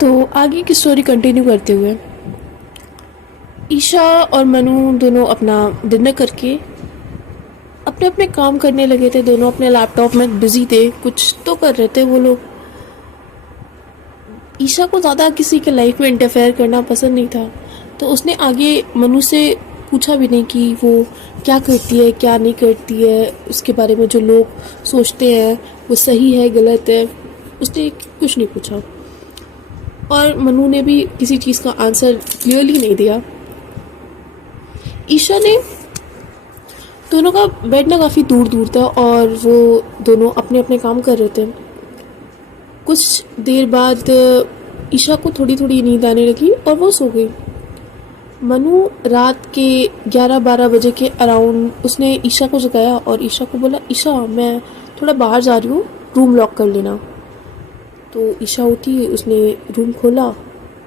तो आगे की स्टोरी कंटिन्यू करते हुए ईशा और मनु दोनों अपना डिनर करके अपने अपने काम करने लगे थे। दोनों अपने लैपटॉप में बिजी थे, कुछ तो कर रहे थे वो लोग। ईशा को ज़्यादा किसी के लाइफ में इंटरफेयर करना पसंद नहीं था, तो उसने आगे मनु से पूछा भी नहीं कि वो क्या करती है क्या नहीं करती है, उसके बारे में जो लोग सोचते हैं वो सही है गलत है, उसने कुछ नहीं पूछा। और मनु ने भी किसी चीज़ का आंसर क्लियरली नहीं दिया। ईशा ने दोनों का बेड ना काफ़ी दूर दूर था और वो दोनों अपने अपने काम कर रहे थे। कुछ देर बाद ईशा को थोड़ी थोड़ी नींद आने लगी और वो सो गई। मनु रात के 11-12 बजे के अराउंड उसने ईशा को जगाया और ईशा को बोला, ईशा मैं थोड़ा बाहर जा रही हूँ, रूम लॉक कर लेना। तो ईशा उठी, उसने रूम खोला,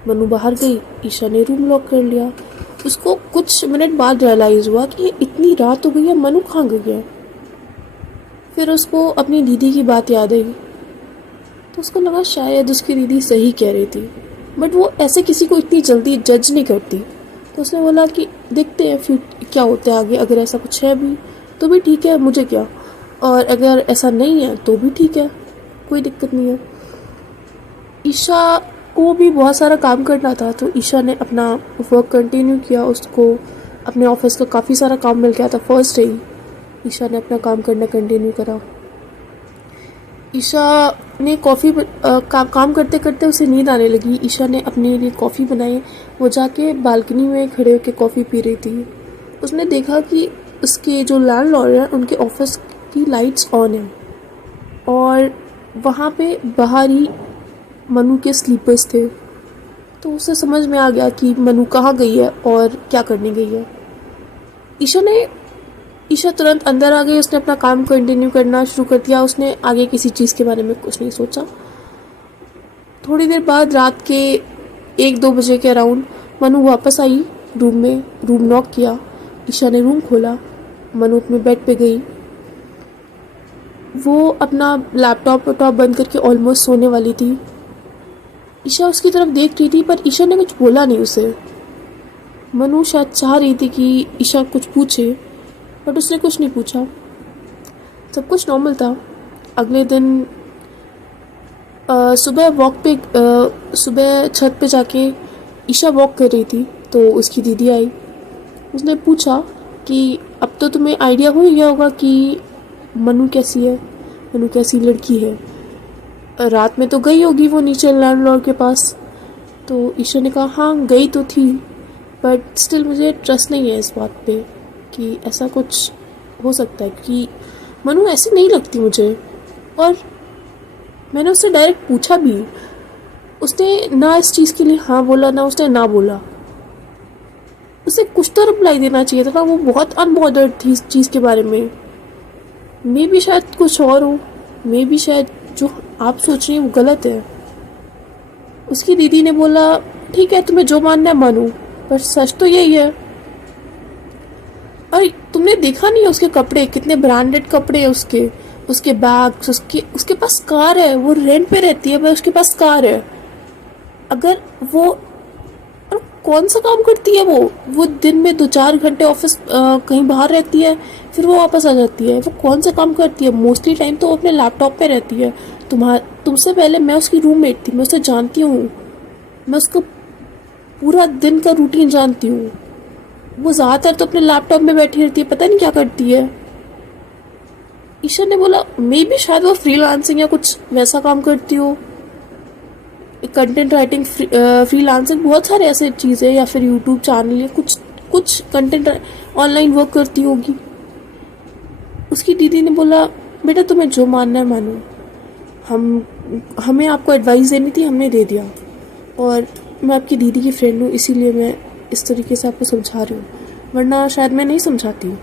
मनु बाहर गई, ईशा ने रूम लॉक कर लिया। उसको कुछ मिनट बाद रियलाइज़ हुआ कि इतनी रात हो गई है, मनु कहाँ गई है। फिर उसको अपनी दीदी की बात याद आई, तो उसको लगा शायद उसकी दीदी सही कह रही थी, बट वो ऐसे किसी को इतनी जल्दी जज नहीं करती। तो उसने बोला कि देखते हैं फिर क्या होता है आगे, अगर ऐसा कुछ है भी तो भी ठीक है, मुझे क्या, और अगर ऐसा नहीं है तो भी ठीक है, कोई दिक्कत नहीं है। ईशा को भी बहुत सारा काम करना था, तो ईशा ने अपना वर्क कंटिन्यू किया। उसको अपने ऑफिस का काफ़ी सारा काम मिल गया था फर्स्ट डे ही। ईशा ने अपना काम करना कंटिन्यू करा। ईशा ने काम करते करते उसे नींद आने लगी। ईशा ने अपने लिए कॉफ़ी बनाई। वो जाके बालकनी में खड़े होकर कॉफ़ी पी रही थी। उसने देखा कि उसके जो लैंडलॉर्ड हैं उनके ऑफिस की लाइट्स ऑन है और वहाँ पे बाहर ही मनु के स्लीपर्स थे। तो उसे समझ में आ गया कि मनु कहाँ गई है और क्या करने गई है। ईशा तुरंत अंदर आ गई। उसने अपना काम कंटिन्यू करना शुरू कर दिया। उसने आगे किसी चीज़ के बारे में कुछ नहीं सोचा। थोड़ी देर बाद रात के 1-2 बजे के अराउंड मनु वापस आई रूम में। रूम लॉक किया, ईशा ने रूम खोला, मनु अपने बेड पे गई। वो अपना लैपटॉप बंद करके ऑलमोस्ट सोने वाली थी। ईशा उसकी तरफ देख रही थी पर ईशा ने कुछ बोला नहीं उसे। मनु शायद चाह रही थी कि ईशा कुछ पूछे, बट उसने कुछ नहीं पूछा। सब कुछ नॉर्मल था। अगले दिन सुबह छत पे जाके ईशा वॉक कर रही थी, तो उसकी दीदी आई। उसने पूछा कि अब तो तुम्हें आइडिया हो ही गया होगा कि मनु कैसी है, मनु कैसी लड़की है। रात में तो गई होगी वो नीचे लैंडलॉर्ड के पास। तो ईशा ने कहा हाँ गई तो थी, बट स्टिल मुझे ट्रस्ट नहीं है इस बात पे कि ऐसा कुछ हो सकता है, कि मनु ऐसी नहीं लगती मुझे। और मैंने उससे डायरेक्ट पूछा भी, उसने ना इस चीज़ के लिए हाँ बोला ना उसने ना बोला। उसे कुछ तो रिप्लाई देना चाहिए था। वो बहुत अनबॉदर्ड थी इस चीज़ के बारे में। मे भी शायद कुछ और हो, मे भी शायद जो आप सोच रही हैं वो गलत है। उसकी दीदी ने बोला ठीक है तुम्हें जो मानना है मानो, पर सच तो यही है। और तुमने देखा नहीं है उसके कपड़े कितने ब्रांडेड कपड़े हैं, उसके बैग्स, उसके पास कार है। वो रेंट पे रहती है पर उसके पास कार है। अगर वो और कौन सा काम करती है वो दिन में 2-4 घंटे ऑफिस कहीं बाहर रहती है, फिर वो वापस आ जाती है। वो कौन सा काम करती है? मोस्टली टाइम तो वो अपने लैपटॉप पे रहती है। तुमसे पहले मैं उसकी रूममेट थी, मैं उसे जानती हूँ, मैं उसका पूरा दिन का रूटीन जानती हूँ। वो ज़्यादातर तो अपने लैपटॉप में बैठी रहती है, पता नहीं क्या करती है। ईशा ने बोला मे भी शायद वो फ्रीलांसिंग या कुछ वैसा काम करती हो, कंटेंट राइटिंग, फ्रीलांसिंग, बहुत सारे ऐसे चीज़ें, या फिर यूट्यूब चैनल या कुछ कंटेंट ऑनलाइन वर्क करती होगी। उसकी दीदी ने बोला बेटा तुम्हें जो मानना है मानो, हमें आपको एडवाइस देनी थी, हमने दे दिया, और मैं आपकी दीदी की फ्रेंड हूँ इसीलिए मैं इस तरीके से आपको समझा रही हूँ, वरना शायद मैं नहीं समझाती।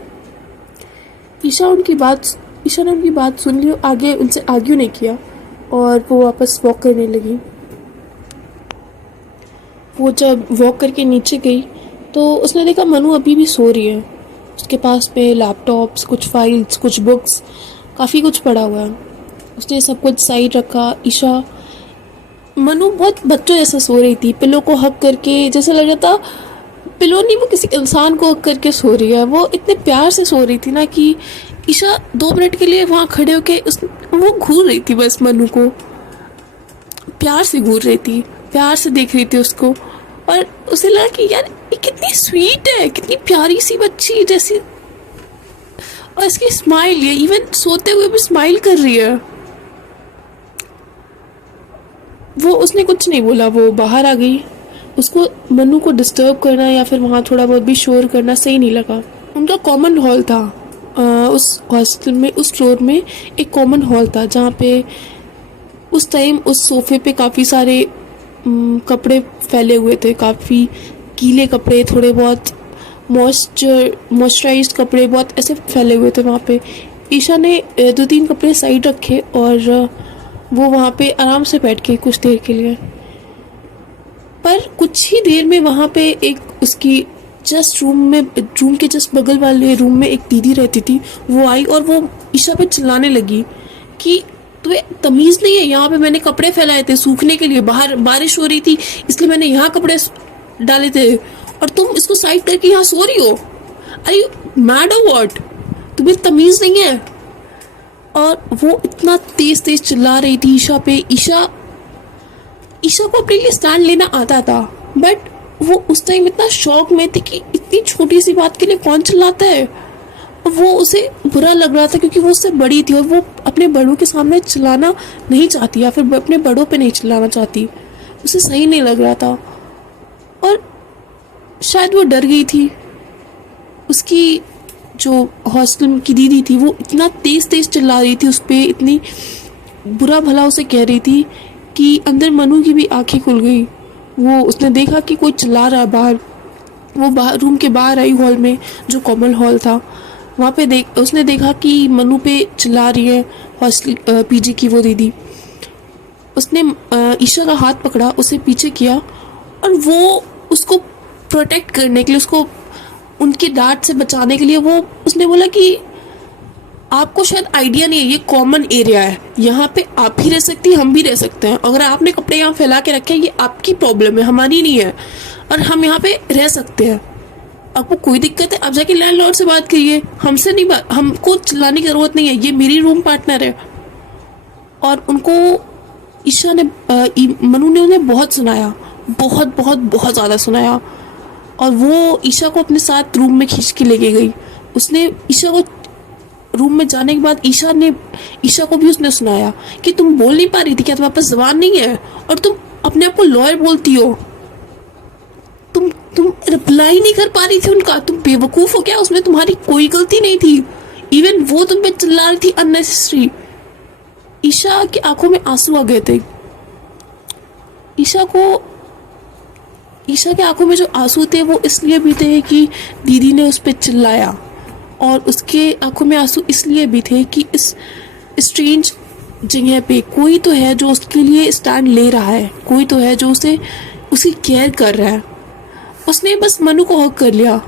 ईशा ने उनकी बात सुन ली, आगे उनसे आर्ग्यू नहीं किया और वो वापस वॉक करने लगी। वो जब वॉक करके नीचे गई तो उसने देखा मनु अभी भी सो रही है। उसके पास पे लैपटॉप्स, कुछ फाइल्स, कुछ बुक्स, काफ़ी कुछ पड़ा हुआ है। उसने सब कुछ साइड रखा। ईशा मनु बहुत बच्चों जैसा सो रही थी, पिलो को हक करके, जैसा लग रहा था पिलो नहीं, वो किसी इंसान को हक करके सो रही है। वो इतने प्यार से सो रही थी ना कि ईशा 2 मिनट के लिए वहाँ खड़े होके वो घूर रही थी, बस मनु को प्यार से घूर रही थी, प्यार से देख रही थी उसको। और उसे लगा कि यार ये कितनी स्वीट है, कितनी प्यारी सी बच्ची जैसी, और इसकी स्माइल, ये इवन सोते हुए भी स्माइल कर रही है। वो उसने कुछ नहीं बोला, वो बाहर आ गई। उसको मनु को डिस्टर्ब करना या फिर वहाँ थोड़ा बहुत भी शोर करना सही नहीं लगा। उनका कॉमन हॉल था, उस हॉस्टल में, उस फ्लोर में एक कॉमन हॉल था जहाँ पे उस टाइम उस सोफे पे काफ़ी सारे कपड़े फैले हुए थे, काफ़ी गीले कपड़े, थोड़े बहुत मॉइस्चराइज्ड कपड़े बहुत ऐसे फैले हुए थे वहाँ पे। ईशा ने 2-3 कपड़े साइड रखे और वो वहाँ पे आराम से बैठ के कुछ देर के लिए। पर कुछ ही देर में वहाँ पे एक उसकी रूम के जस्ट बगल वाले रूम में एक दीदी रहती थी, वो आई और वो ईशा पे चिल्लाने लगी कि तुम्हें तमीज़ नहीं है, यहाँ पे मैंने कपड़े फैलाए थे सूखने के लिए, बाहर बारिश हो रही थी इसलिए मैंने यहाँ कपड़े डाले थे और तुम इसको साइड करके यहाँ सो रही हो। अरे मैड हो व्हाट, तुम्हें तमीज़ नहीं है। और वो इतना तेज तेज चिल्ला रही थी ईशा पे। ईशा को अपने लिए स्टैंड लेना आता था, बट वो उस टाइम इतना शॉक में थी कि इतनी छोटी सी बात के लिए कौन चिल्लाता है। वो उसे बुरा लग रहा था क्योंकि वो उससे बड़ी थी और वो अपने बड़ों के सामने चिल्लाना नहीं चाहती या फिर अपने बड़ों पे नहीं चिल्लाना चाहती, उसे सही नहीं लग रहा था। और शायद वो डर गई थी। उसकी जो हॉस्टल की दीदी थी वो इतना तेज तेज चिल्ला रही थी उस पर, इतनी बुरा भला उसे कह रही थी कि अंदर मनु की भी आंखें खुल गई। उसने देखा कि कोई चिल्ला रहा है बाहर। वो बाहर रूम के बाहर आई, हॉल में जो कॉमन हॉल था वहाँ पे उसने देखा कि मनु पे चिल्ला रही है हॉस्टल पीजी की वो दीदी। उसने ईशा का हाथ पकड़ा, उसे पीछे किया और वो उसको प्रोटेक्ट करने के लिए, उसको उनकी डांट से बचाने के लिए उसने बोला कि आपको शायद आइडिया नहीं है, ये कॉमन एरिया है, यहाँ पे आप भी रह सकती हैं, हम भी रह सकते हैं। अगर आपने कपड़े यहाँ फैला के रखे हैं ये आपकी प्रॉब्लम है, हमारी नहीं है, और हम यहाँ पे रह सकते हैं। आपको कोई दिक्कत है आप जाके लैंडलॉर्ड से बात करिए, हमसे नहीं बात, हमको चिल्लाने की ज़रूरत नहीं है, ये मेरी रूम पार्टनर है। और उनको ईशा ने मनु ने उन्हें बहुत सुनाया, बहुत बहुत बहुत ज़्यादा सुनाया। और वो ईशा को अपने साथ रूम में खींच के लेके गई। उसने ईशा को रूम में जाने के बाद ईशा को भी उसने सुनाया कि तुम बोल नहीं पा रही थी क्या, तुम्हारे पास ज़बान नहीं है और तुम अपने आप को लॉयर बोलती हो, तुम रिप्लाई नहीं कर पा रही थी उनका, तुम बेवकूफ़ हो क्या, उसमें तुम्हारी कोई गलती नहीं थी, इवन वो तुम पे चिल्ला रही थी अननेसेसरी। ईशा की आंखों में आंसू आ गए थे। ईशा के आंखों में जो आंसू थे वो इसलिए भी थे कि दीदी ने उस पर चिल्लाया, और उसके आंखों में आंसू इसलिए भी थे कि इस स्ट्रेंज जगह पे कोई तो है जो उसके लिए स्टैंड ले रहा है, कोई तो है जो उसकी केयर कर रहा है। उसने बस मनु को हक कर लिया।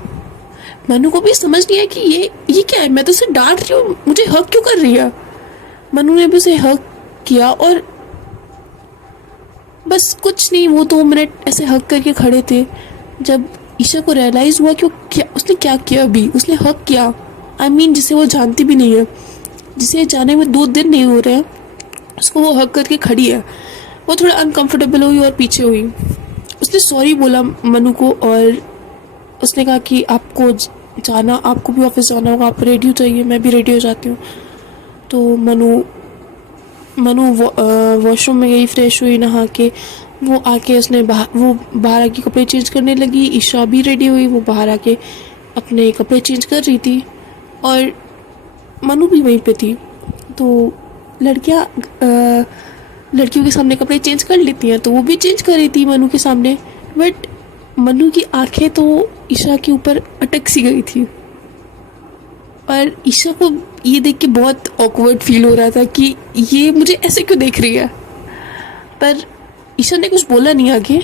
मनु को भी समझ नहीं आया कि ये क्या है, मैं तो उसे डांट रही हूँ, मुझे हक क्यों कर रही है। मनु ने भी उसे हक किया और बस कुछ नहीं, वो 2 मिनट ऐसे हक करके खड़े थे। जब ईशा को रियलाइज़ हुआ कि उसने क्या किया, अभी उसने हक किया, जिसे वो जानती भी नहीं है, जिसे जाने में 2 दिन नहीं हो रहे हैं, उसको वो हक करके खड़ी है। वो थोड़ा अनकंफर्टेबल हुई और पीछे हुई। उसने सॉरी बोला मनु को और उसने कहा कि आपको भी ऑफिस जाना होगा, आप रेडी हो जाइए, मैं भी रेडी हो जाती हूँ। तो मनु वॉशरूम में गई, फ्रेश हुई, नहा के वो आके उसने बाहर आके कपड़े चेंज करने लगी। ईशा भी रेडी हुई, वो बाहर आके अपने कपड़े चेंज कर रही थी और मनु भी वहीं पे थी। तो लड़कियों के सामने कपड़े चेंज कर लेती हैं, तो वो भी चेंज कर रही थी मनु के सामने, बट मनु की आंखें तो ईशा के ऊपर अटक सी गई थी। और ईशा को ये देख के बहुत ऑकवर्ड फील हो रहा था कि ये मुझे ऐसे क्यों देख रही है, पर ईशा ने कुछ बोला नहीं आगे।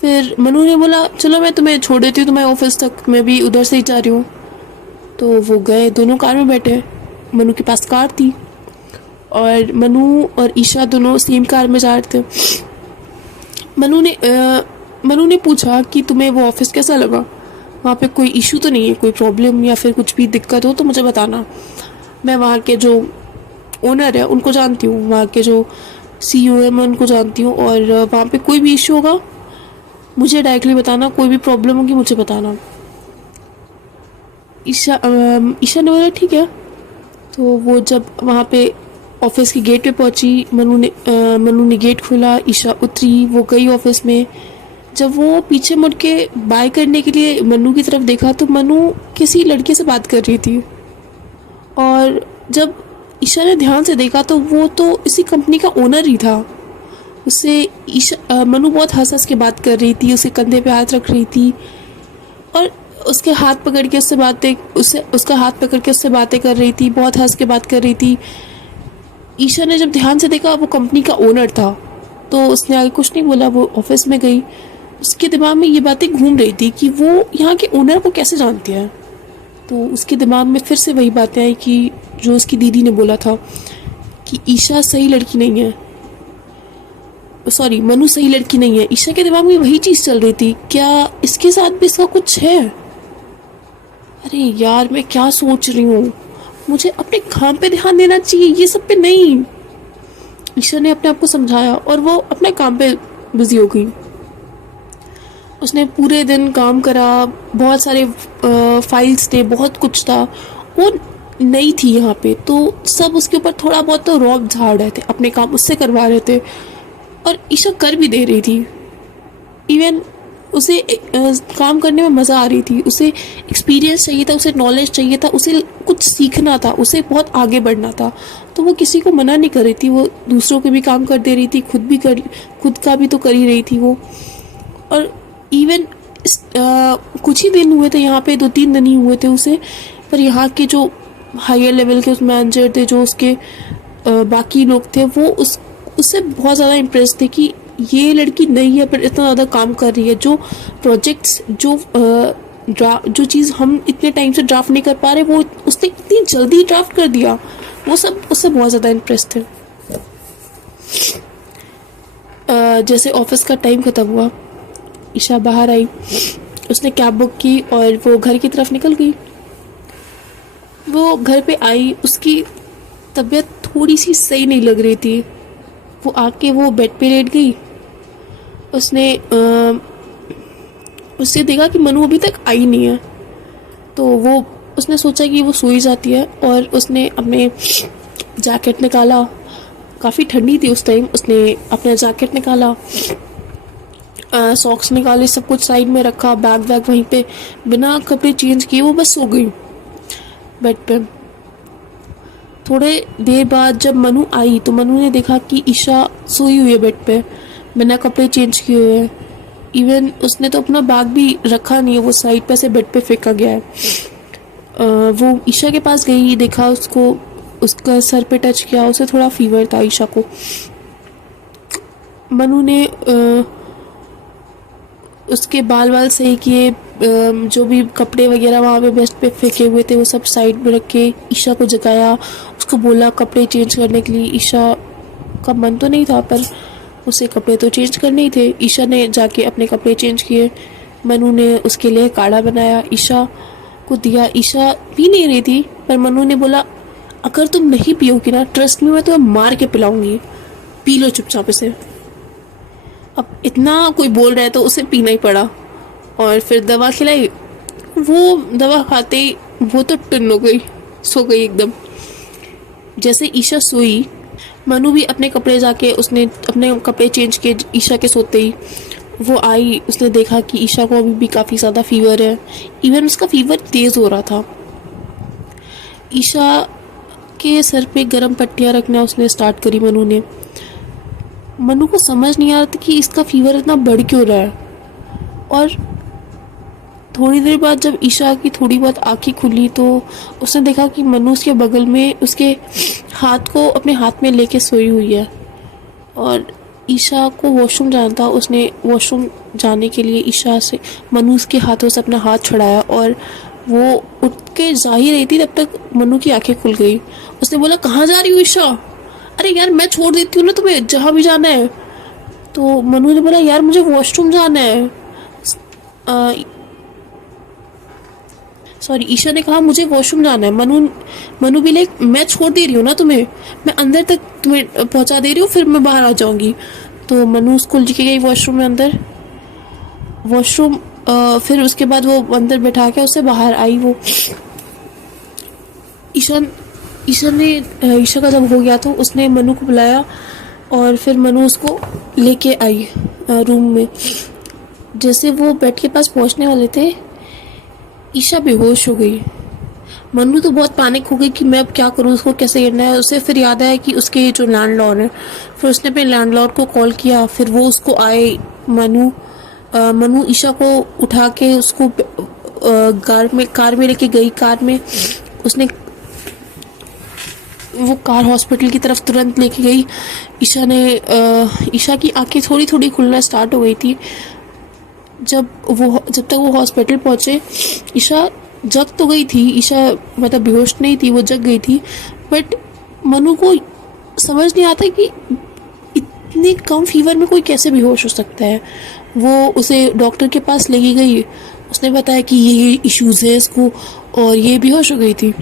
फिर मनु ने बोला चलो मैं तुम्हें छोड़ देती हूँ तुम्हारे ऑफिस तक, मैं भी उधर से ही जा रही हूँ। तो वो गए, दोनों कार में बैठे, मनु के पास कार थी और मनु और ईशा दोनों सेम कार में जा रहे थे। मनु ने पूछा कि तुम्हें वो ऑफिस कैसा लगा, वहाँ पे कोई इशू तो नहीं है, कोई प्रॉब्लम या फिर कुछ भी दिक्कत हो तो मुझे बताना। मैं वहाँ के जो ओनर है उनको जानती हूँ, वहाँ के जो CEO है मैं उनको जानती हूँ, और वहाँ पे कोई भी इशू होगा मुझे डायरेक्टली बताना, कोई भी प्रॉब्लम होगी मुझे बताना। ईशा ने बोला ठीक है। तो वो जब वहाँ पे ऑफिस की गेट पे पहुंची, मनु ने गेट खोला, ईशा उतरी, वो गई ऑफिस में। जब वो पीछे मुड़ के बाय करने के लिए मनु की तरफ देखा तो मनु किसी लड़के से बात कर रही थी, और जब ईशा ने ध्यान से देखा तो वो तो इसी कंपनी का ओनर ही था। मनु बहुत हंस के बात कर रही थी, उसके कंधे पे हाथ रख रही थी और उसका हाथ पकड़ के उससे बातें कर रही थी, बहुत हंस के बात कर रही थी। ईशा ने जब ध्यान से देखा वो कंपनी का ओनर था, तो उसने आगे कुछ नहीं बोला, वो ऑफिस में गई। उसके दिमाग में ये बातें घूम रही थी कि वो यहाँ के ओनर को कैसे जानती है। तो उसके दिमाग में फिर से वही बातें आई कि जो उसकी दीदी ने बोला था कि ईशा सही लड़की नहीं है, सॉरी मनु सही लड़की नहीं है। ईशा के दिमाग में वही चीज़ चल रही थी, क्या इसके साथ भी इसका कुछ है। अरे यार मैं क्या सोच रही हूँ, मुझे अपने काम पे ध्यान देना चाहिए, ये सब पे नहीं। ईशा ने अपने आप को समझाया और वो अपने काम पे बिजी हो गई। उसने पूरे दिन काम करा, बहुत सारे फाइल्स थे, बहुत कुछ था। वो नई थी यहाँ पे, तो सब उसके ऊपर थोड़ा बहुत तो रौब झाड़ रहे थे, अपने काम उससे करवा रहे थे और ईशा कर भी दे रही थी। इवन उसे काम करने में मज़ा आ रही थी, उसे एक्सपीरियंस चाहिए था, उसे नॉलेज चाहिए था, उसे कुछ सीखना था, उसे बहुत आगे बढ़ना था। तो वो किसी को मना नहीं कर रही थी, वो दूसरों के भी काम कर दे रही थी, खुद का भी तो कर ही रही थी वो। और इवन कुछ ही दिन हुए थे यहाँ पे, 2-3 दिन ही हुए थे उसे, पर यहाँ के जो हायर लेवल के उस मैनेजर थे, जो उसके बाकी लोग थे, वो उससे बहुत ज़्यादा इम्प्रेस थे कि ये लड़की नहीं है पर इतना ज़्यादा काम कर रही है। जो प्रोजेक्ट्स जो चीज़ हम इतने टाइम से ड्राफ्ट नहीं कर पा रहे, वो उसने इतनी जल्दी ड्राफ्ट कर दिया। वो सब उससे बहुत ज़्यादा इम्प्रेस थे। जैसे ऑफिस का टाइम ख़त्म हुआ, ईशा बाहर आई, उसने कैब बुक की और वो घर की तरफ निकल गई। वो घर पे आई, उसकी तबीयत थोड़ी सी सही नहीं लग रही थी। वो आके वो बेड पे लेट गई। उसने देखा कि मनु अभी तक आई नहीं है, तो उसने सोचा कि वो सोई जाती है, और उसने अपने जैकेट निकाला। काफ़ी ठंडी थी उस टाइम। उसने अपना जैकेट निकाला, सॉक्स निकाले, सब कुछ साइड में रखा, बैग वहीं पे, बिना कपड़े चेंज किए वो बस सो गई बेड पे। थोड़े देर बाद जब मनु आई तो मनु ने देखा कि ईशा सोई हुई है बेड पे, बिना कपड़े चेंज किए हुए। इवन उसने तो अपना बैग भी रखा नहीं है, वो साइड पे से बेड पे फेंका गया है। वो ईशा के पास गई, देखा उसको, उसका सर पे टच किया, उसे थोड़ा फीवर था ईशा को। मनु ने उसके बाल सही किए, जो भी कपड़े वगैरह वहाँ पे बेड पे फेंके हुए थे वो सब साइड में रख के ईशा को जगाया, उसको बोला कपड़े चेंज करने के लिए। ईशा का मन तो नहीं था, पर उसे कपड़े तो चेंज करने ही थे। ईशा ने जाके अपने कपड़े चेंज किए। मनु ने उसके लिए काढ़ा बनाया, ईशा को दिया। ईशा पी नहीं रही थी, पर मनु ने बोला अगर तुम नहीं पियोगी ना, ट्रस्ट में मैं तुम्हें मार के पिलाऊंगी, पी लो चुपचाप इसे। अब इतना कोई बोल रहा है तो उसे पीना ही पड़ा, और फिर दवा खिलाई। वो दवा खाते ही वो तो टुन्न हो गई, सो गई एकदम। जैसे ईशा सोई, मनु भी अपने कपड़े जाके उसने अपने कपड़े चेंज किए ईशा के सोते ही। वो आई, उसने देखा कि ईशा को अभी भी काफ़ी ज़्यादा फीवर है, इवन उसका फीवर तेज़ हो रहा था। ईशा के सर पे गर्म पट्टियाँ रखना उसने स्टार्ट करी मनु ने। मनु को समझ नहीं आ रहा था कि इसका फीवर इतना बढ़ क्यों रहा है। और थोड़ी देर बाद जब ईशा की थोड़ी बहुत आँखें खुली तो उसने देखा कि मनु उसके बगल में उसके हाथ को अपने हाथ में लेके सोई हुई है, और ईशा को वॉशरूम जाना था। उसने वॉशरूम जाने के लिए ईशा से मनु के हाथों से अपना हाथ छुड़ाया, और वो उठ के जा ही रही थी तब तक मनु की आंखें खुल गई। उसने बोला कहाँ जा रही हो ईशा, अरे यार मैं छोड़ देती हूँ ना तुम्हें जहाँ भी जाना है। तो मनु ने बोला यार मुझे वॉशरूम जाना है। सॉरी, ईशा ने कहा मुझे वॉशरूम जाना है। मनु मनु भी लाइक मैं छोड़ दे रही हूँ ना तुम्हें, मैं अंदर तक तुम्हें पहुँचा दे रही हूँ, फिर मैं बाहर आ जाऊँगी। तो मनु उसको लेके गई वॉशरूम में अंदर। वॉशरूम फिर उसके बाद वो अंदर बैठा के उससे बाहर आई वो। ईशा ईशा ने ईशा का जब हो गया तो उसने मनु को बुलाया और फिर मनु उसको लेके आई रूम में। जैसे वो बेड के पास पहुंचने वाले थे, ईशा बेहोश हो गई। मनु तो बहुत पैनिक हो गई कि मैं अब क्या करूँ, उसको कैसे करना है। उसे फिर याद आया कि उसके जो लैंडलॉर्ड है, फिर उसने अपने लैंडलॉर्ड को कॉल किया। फिर वो उसको आए। मनु ईशा को उठा के उसको कार में लेके गई। कार में उसने वो कार हॉस्पिटल की तरफ तुरंत लेके गई। ईशा की आंखें थोड़ी थोड़ी खुलना स्टार्ट हो गई थी। जब तक वो हॉस्पिटल पहुंचे, ईशा जग तो गई थी। ईशा मतलब बेहोश नहीं थी, वो जग गई थी। बट मनु को समझ नहीं आता कि इतने कम फीवर में कोई कैसे बेहोश हो सकता है। वो उसे डॉक्टर के पास लेके गई। उसने बताया कि ये इश्यूज़ है इसको, और ये बेहोश हो गई थी।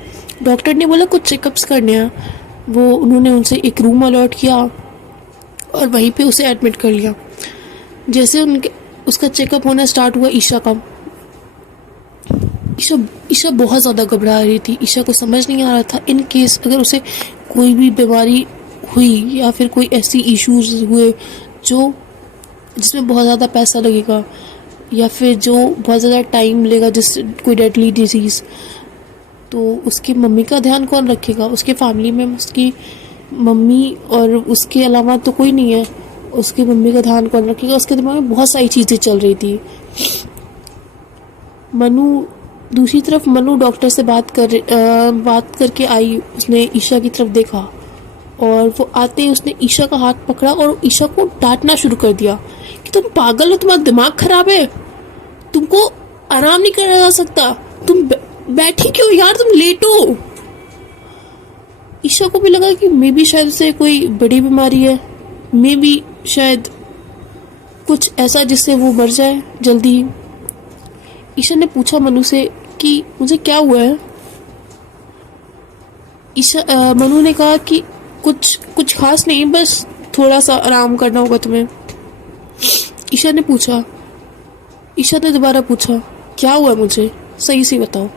डॉक्टर ने बोला कुछ चेकअप्स करने हैं। उन्होंने उनसे एक रूम अलॉट किया और वहीं पे उसे एडमिट कर लिया। जैसे उसका चेकअप होना स्टार्ट हुआ ईशा का, ईशा बहुत ज़्यादा घबरा रही थी। ईशा को समझ नहीं आ रहा था इन केस अगर उसे कोई भी बीमारी हुई या फिर कोई ऐसी इश्यूज हुए जिसमें बहुत ज़्यादा पैसा लगेगा या फिर जो बहुत ज़्यादा टाइम लेगा, जिससे कोई डेडली डिजीज़, तो उसकी मम्मी का ध्यान कौन रखेगा। उसके फैमिली में उसकी मम्मी और उसके अलावा तो कोई नहीं है। उसकी मम्मी का ध्यान कौन रखेगा। उसके दिमाग में बहुत सारी चीज़ें चल रही थी। दूसरी तरफ मनु डॉक्टर से बात करके आई। उसने ईशा की तरफ देखा और वो आते ही उसने ईशा का हाथ पकड़ा और ईशा को डांटना शुरू कर दिया कि तुम पागल हो, तुम्हारा दिमाग खराब है, तुमको आराम नहीं करा जा सकता, तुम बैठी क्यों यार, तुम लेटो। ईशा को भी लगा कि मे बी शायद उसे कोई बड़ी बीमारी है, मे बी शायद कुछ ऐसा जिससे वो मर जाए जल्दी ही। ईशा ने पूछा मनु से कि मुझे क्या हुआ है। मनु ने कहा कि कुछ खास नहीं, बस थोड़ा सा आराम करना होगा तुम्हें। ईशा ने दोबारा पूछा क्या हुआ मुझे, सही से बताओ।